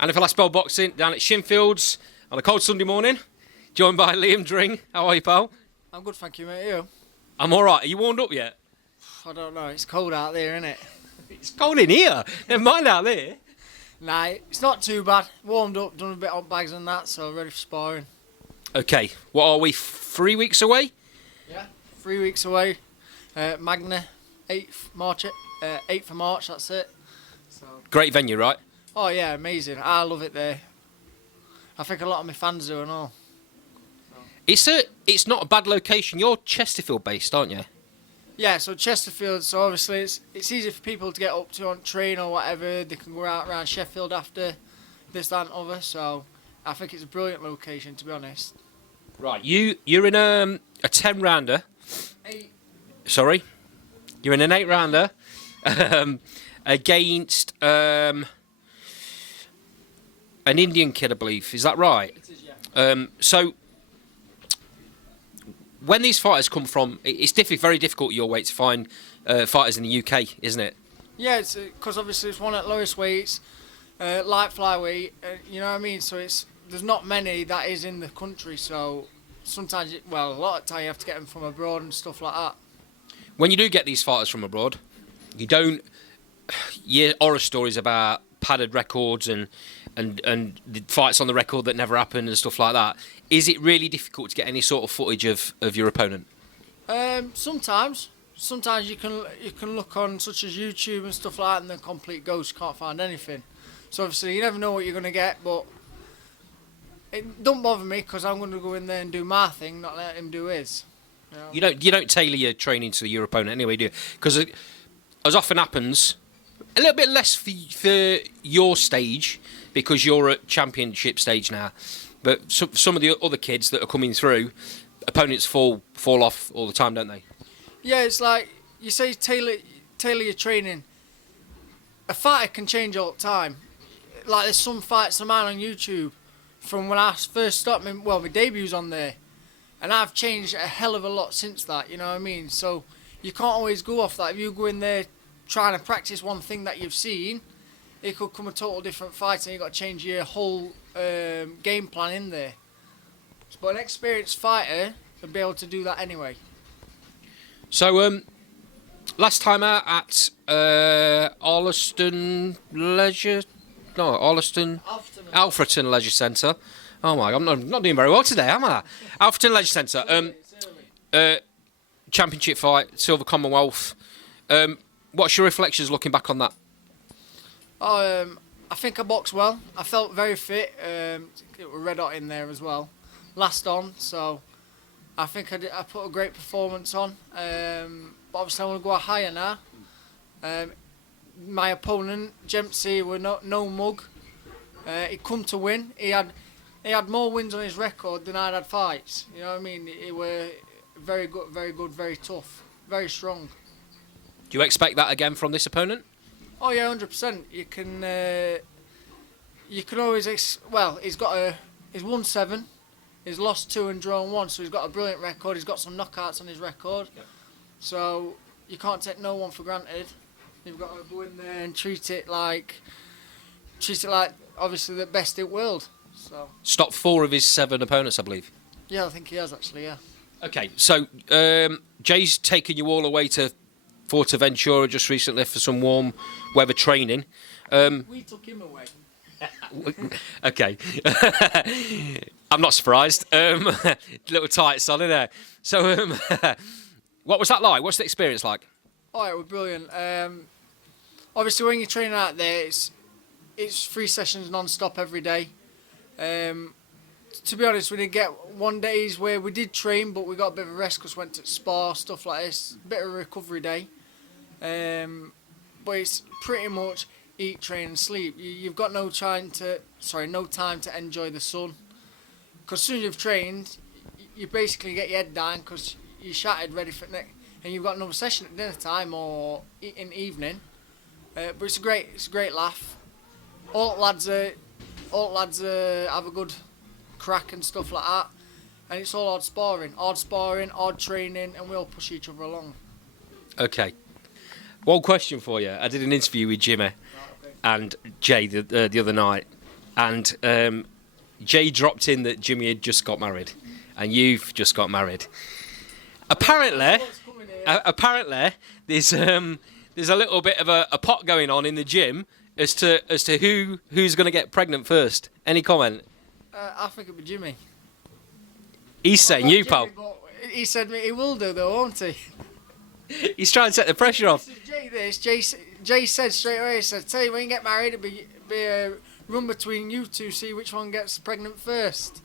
NFL Spell Boxing down at Shinfields on a cold Sunday morning, joined by Liam Dring. How are you, pal? I'm good, thank you, mate. You? I'm all right. Are you warmed up yet? I don't know. It's cold out there, isn't it? It's cold in here. Never mind out there. Nah, it's not too bad. Warmed up, done a bit on bags and that, so ready for sparring. Okay, what are we, 3 weeks away? Yeah. 3 weeks away. Magna, 8th of March, that's it. So. Great venue, right? Oh yeah, amazing. I love it there. I think a lot of my fans do and all. So. It's not a bad location. You're Chesterfield based, aren't you? Yeah, so Chesterfield, so obviously it's easy for people to get up to on train or whatever. They can go out around Sheffield after this, that and other, so I think it's a brilliant location, to be honest. Right, you're in a 10-rounder. 8. Sorry? You're in an 8-rounder against an Indian kid, I believe. Is that right? It is, yeah. So, when these fighters come from, it's very difficult at your weight to find fighters in the UK, isn't it? Yeah, it's because obviously it's one at lowest weights, light flyweight. You know what I mean? So there's not many that is in the country. So sometimes, a lot of time you have to get them from abroad and stuff like that. When you do get these fighters from abroad, you don't hear horror stories about padded records and the fights on the record that never happened and stuff like that. Is it really difficult to get any sort of footage of your opponent? Sometimes you can look on such as YouTube and stuff like that, and they're complete ghosts. Can't find anything. So obviously you never know what you're gonna get, but it don't bother me because I'm gonna go in there and do my thing, not let him do his. You know? You don't tailor your training to your opponent anyway, do you? Because as often happens, a little bit less for your stage because you're at championship stage now. But some of the other kids that are coming through, opponents fall off all the time, don't they? Yeah, it's like you say, tailor your training. A fighter can change all the time. Like there's some fights of mine on YouTube from when I first started. My debut's on there, and I've changed a hell of a lot since that. You know what I mean? So you can't always go off that. If you go in there trying to practice one thing that you've seen, it could come a total different fight, and you got to change your whole game plan in there. But an experienced fighter would be able to do that anyway. So, last time out at Alfreton Leisure Centre. Oh my, I'm not doing very well today, am I? Alfreton Leisure Centre. Championship fight, Silver Commonwealth. What's your reflections looking back on that? I think I boxed well. I felt very fit. It was red hot in there as well. Last on, so I think I put a great performance on. But obviously I want to go higher now. My opponent, Dempsey, was no mug. He come to win. He had more wins on his record than I'd had fights. You know what I mean? He were very good, very tough, very strong. Do you expect that again from this opponent? Oh yeah, 100%. You can always he's won 7, he's lost 2 and drawn 1, so he's got a brilliant record. He's got some knockouts on his record, yep. So you can't take no one for granted. You've got to go in there and treat it like obviously the best in the world. So stopped 4 of his 7 opponents, I believe. Yeah, I think he has actually. Yeah. Okay, so Jay's taken you all away to Fuerteventura just recently for some warm weather training. We took him away. Okay. I'm not surprised. Little tight son in there. So, what was that like? What's the experience like? Oh, it was brilliant. Obviously, when you're training out there, it's 3 sessions non-stop every day. To be honest, we did get one days where we did train, but we got a bit of a rest because we went to spa, stuff like this. A bit of a recovery day. But it's pretty much eat, train and sleep. You've got no time to enjoy the sun. Because as soon as you've trained, you basically get your head down because you're shattered, ready for next, and you've got another session at dinner time or in the evening. But it's a great laugh. All lads have a good crack and stuff like that, and it's all hard sparring, hard training, and we all push each other along. Okay. One question for you. I did an interview with Jimmy and Jay the other night, and Jay dropped in that Jimmy had just got married, and you've just got married. Apparently, there's a little bit of a pot going on in the gym as to who's going to get pregnant first. Any comment? I think it'll be Jimmy. He's saying you, pal. He said he will do though, won't he? He's trying to set the pressure off. Jay said straight away, he said, tell you when you get married, it'll be a run between you two, see which one gets pregnant first.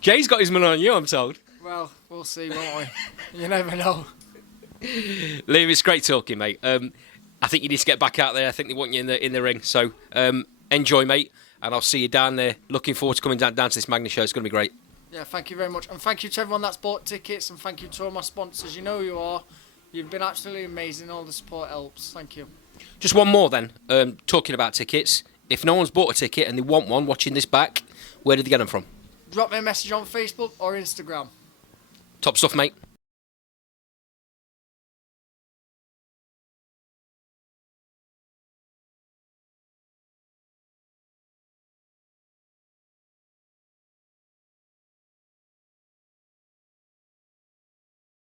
Jay's got his money on you, I'm told. Well, we'll see, won't we? You never know. Liam, it's great talking, mate. I think you need to get back out there. I think they want you in the ring. So enjoy, mate, and I'll see you down there. Looking forward to coming down to this Magna show. It's going to be great. Yeah, thank you very much. And thank you to everyone that's bought tickets, and thank you to all my sponsors. You know who you are. You've been absolutely amazing. All the support helps. Thank you. Just one more then. Talking about tickets. If no one's bought a ticket and they want one watching this back, where did they get them from? Drop me a message on Facebook or Instagram. Top stuff, mate.